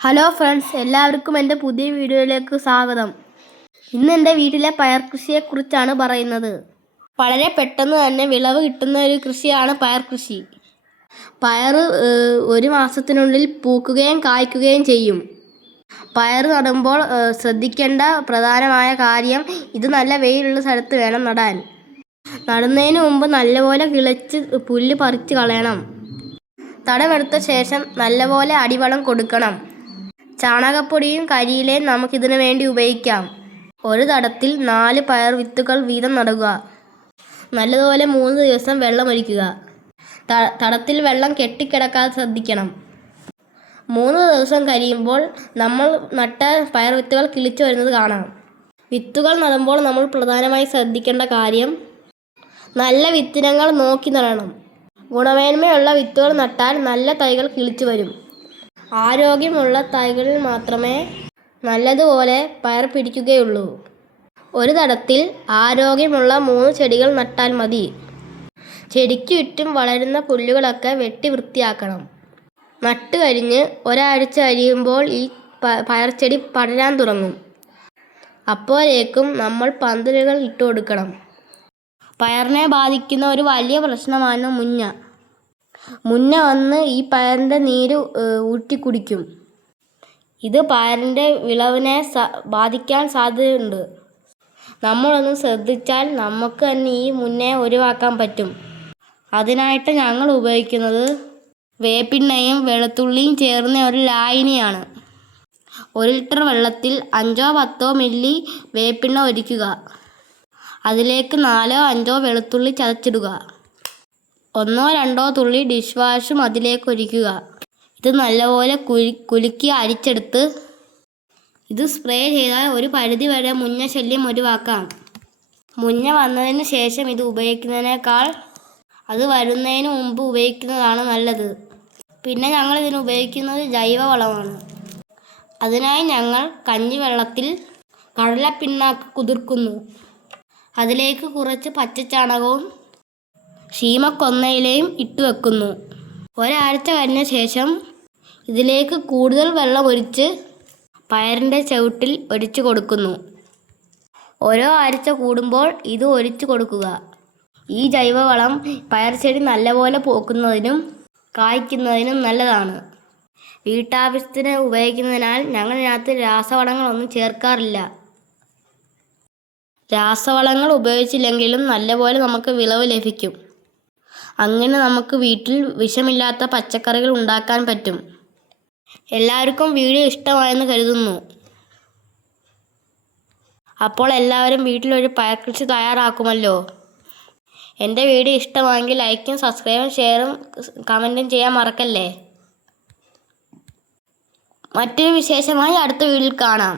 Hello friends എല്ലാവർക്കും എന്റെ പുതിയ വീഡിയോയിലേക്ക് സ്വാഗതം. ഇന്ന് എന്റെ വീട്ടിലെ പയർ കൃഷിയെക്കുറിച്ചാണ് പറയുന്നത്. വളരെ പെട്ടെന്ന് തന്നെ വിളവ് കിട്ടുന്ന ഒരു കൃഷിയാണ് പയർ കൃഷി. പയർ ഒരു മാസത്തിനുള്ളിൽ പൂക്കുകയും കായ്ക്കുകയും ചെയ്യും. പയർ നടുമ്പോൾ ശ്രദ്ധിക്കേണ്ട പ്രധാനമായ കാര്യം ഇത് നല്ല വെയിലുള്ള സ്ഥലത്ത് വേണം നടാൻ. നടുന്നതിന് മുമ്പ് നല്ലപോലെ കിളച്ച് പുല്ല് പറിച്ച് കളയണം. തടമെടുത്ത ശേഷം നല്ലപോലെ അടിവളം കൊടുക്കണം. ചാണകപ്പൊടിയും കരിയിലയും നമുക്കിതിനു വേണ്ടി ഉപയോഗിക്കാം. ഒരു തടത്തിൽ നാല് പയർ വിത്തുകൾ വീതം നടുക. നല്ലതുപോലെ മൂന്ന് ദിവസം വെള്ളമൊഴിക്കുക തടത്തിൽ വെള്ളം കെട്ടിക്കിടക്കാതെ ശ്രദ്ധിക്കണം. മൂന്ന് ദിവസം കഴിയുമ്പോൾ നമ്മൾ നട്ട പയർ വിത്തുകൾ കിളിച്ചു വരുന്നത് കാണാം. വിത്തുകൾ നടുമ്പോൾ നമ്മൾ പ്രധാനമായി ശ്രദ്ധിക്കേണ്ട കാര്യം നല്ല വിത്തിനങ്ങൾ നോക്കി നടണം. ഗുണമേന്മയുള്ള വിത്തുകൾ നട്ടാൽ നല്ല തൈകൾ കിളിച്ചു വരും. ആരോഗ്യമുള്ള തൈകളിൽ മാത്രമേ നല്ലതുപോലെ പയർ പിടിക്കുകയുള്ളൂ. ഒരു തടത്തിൽ ആരോഗ്യമുള്ള മൂന്ന് ചെടികൾ നട്ടാൽ മതി. ചെടിക്ക് ചുറ്റും വളരുന്ന പുല്ലുകളൊക്കെ വെട്ടി വൃത്തിയാക്കണം. നട്ട് കഴിഞ്ഞ് ഒരാഴ്ച കഴിയുമ്പോൾ ഈ പയർ പയർച്ചെടി പടരാൻ തുടങ്ങും. അപ്പോഴേക്കും നമ്മൾ പന്തലുകൾ ഇട്ട് കൊടുക്കണം പയറിനെ ബാധിക്കുന്ന ഒരു വലിയ പ്രശ്നമാണ് മുഞ്ഞ. മുന്ന വന്ന് ഈ പയറിന്റെ നീര് ഊറ്റി കുടിക്കും. ഇത് പയറിന്റെ വിളവിനെ ബാധിക്കാൻ സാധ്യതയുണ്ട്. നമ്മളൊന്ന് ശ്രദ്ധിച്ചാൽ നമുക്ക് തന്നെ ഈ മുന്നേ ഒഴിവാക്കാൻ പറ്റും. അതിനായിട്ട് ഞങ്ങൾ ഉപയോഗിക്കുന്നത് വേപ്പിണ്ണയും വെളുത്തുള്ളിയും ചേർന്ന ഒരു ലായനിയാണ്. ഒരു ലിറ്റർ വെള്ളത്തിൽ അഞ്ചോ പത്തോ മില്ലി വേപ്പിണ്ണ ഒഴിക്കുക. അതിലേക്ക് നാലോ അഞ്ചോ വെളുത്തുള്ളി ചതച്ചിടുക. ഒന്നോ രണ്ടോ തുള്ളി ഡിഷ് വാഷും അതിലേക്ക് ഒഴിക്കുക ഇത് നല്ലപോലെ കുലു കുലുക്കി അരിച്ചെടുത്ത് ഇത് സ്പ്രേ ചെയ്താൽ ഒരു പരിധി വരെ മുഞ്ഞ ശല്യം ഒഴിവാക്കാം. മുഞ്ഞ വന്നതിന് ശേഷം ഇത് ഉപയോഗിക്കുന്നതിനേക്കാൾ അത് വരുന്നതിന് മുമ്പ് ഉപയോഗിക്കുന്നതാണ് നല്ലത്. പിന്നെ ഞങ്ങൾ ഇതിന് ഉപയോഗിക്കുന്നത് ജൈവവളമാണ്. അതിനായി ഞങ്ങൾ കഞ്ഞിവെള്ളത്തിൽ കടലപ്പിണ്ണാക്ക് കുതിർക്കുന്നു. അതിലേക്ക് കുറച്ച് പച്ചച്ചാണകവും ഷീമക്കൊന്നയിലയും ഇട്ട് വെക്കുന്നു. ഒരാഴ്ച കഴിഞ്ഞ ശേഷം ഇതിലേക്ക് കൂടുതൽ വെള്ളം ഒഴിച്ച് പയറിന്റെ ചവിട്ടിൽ ഒഴിച്ചു കൊടുക്കുന്നു. ഓരോ ആഴ്ച കൂടുമ്പോൾ ഇത് ഒഴിച്ചു കൊടുക്കുക. ഈ ജൈവവളം പയർ ചെടി നല്ലപോലെ പോക്കുന്നതിനും കായ്ക്കുന്നതിനും നല്ലതാണ്. വീട്ടാവശ്യത്തിന് ഉപയോഗിക്കുന്നതിനാൽ ഞങ്ങൾ ഇതിനകത്ത് രാസവളങ്ങളൊന്നും ചേർക്കാറില്ല. രാസവളങ്ങൾ ഉപയോഗിച്ചില്ലെങ്കിലും നല്ലപോലെ നമുക്ക് വിളവ് ലഭിക്കും. അങ്ങനെ നമുക്ക് വീട്ടിൽ വിഷമില്ലാത്ത പച്ചക്കറികൾ ഉണ്ടാക്കാൻ പറ്റും. എല്ലാവർക്കും വീഡിയോ ഇഷ്ടമായെന്ന് കരുതുന്നു. അപ്പോൾ എല്ലാവരും വീട്ടിലൊരു പയർകൃഷി തയ്യാറാക്കുമല്ലോ. എന്റെ വീഡിയോ ഇഷ്ടമാണെങ്കിൽ ലൈക്കും സബ്സ്ക്രൈബും ഷെയറും കമന്റും ചെയ്യാൻ മറക്കല്ലേ? മറ്റൊരു വിശേഷമായി അടുത്ത വീഡിയോയിൽ കാണാം.